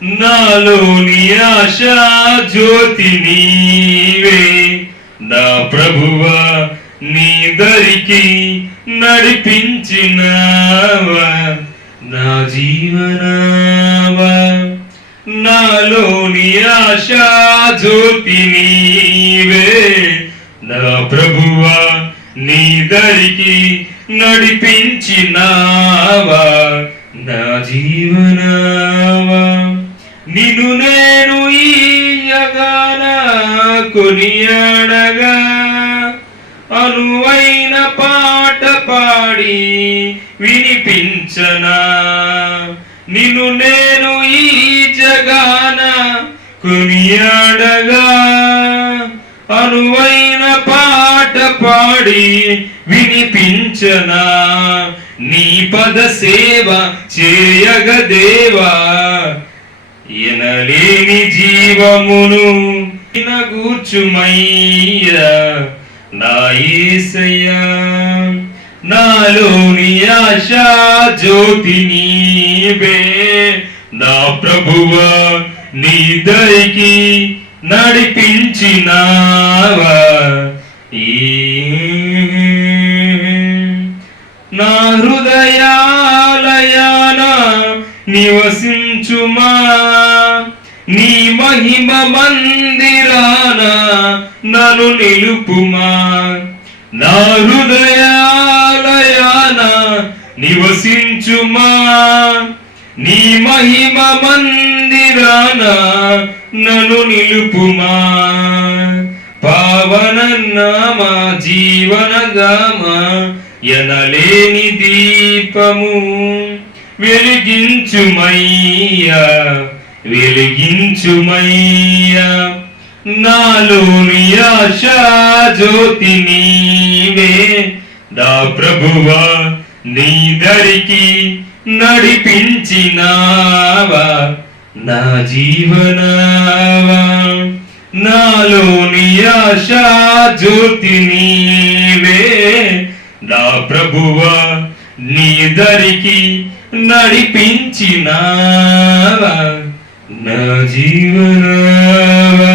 నాలోని ఆశా జ్యోతి నీవే నా ప్రభువా, నీ దరికి నడిపించినావా నా జీవనావా. నాలోని ఆశా జ్యోతి నీవే నా ప్రభువా, నీ దరికి నడిపించినావా నా జీవనావా. నిన్ను నేను ఈయగాన కొనియాడగా అనువైన పాట పాడి వినిపించనా. నిన్ను నేను ఈ జగాన కొనియాడగా అనువైన పాట పాడి వినిపించనా. నీ పద సేవ చేయగదేవా, ఎనలేని జీవమును వినగూర్చుమయ్యా నా యేసయ్యా. నాలోని ఆశా జ్యోతి నీవే నా ప్రభువా, నీ దరికి నడిపించినావా. నా హృదయాలయాన నివసించుమా, నీ మహిమ మందిరాన నన్ను నిలుపుమా. నా హృదయాలయాన నివసించుమా, నీ మహిమ మందిరాన నన్ను నిలుపుమా. పావన నామ జీవనగామ ఎనలేని దీపము వెలిగించుమయ్యా, వెలిగించుమయ్యా. నాలోని ఆశా జ్యోతి నీవే నా ప్రభువా, నీ దరికి నడిపించినావా నా జీవనావా. నాలోని ఆశా జ్యోతి నీవే నా ప్రభువా, నీ దరికి నడిపించినావా నా జీవనావా.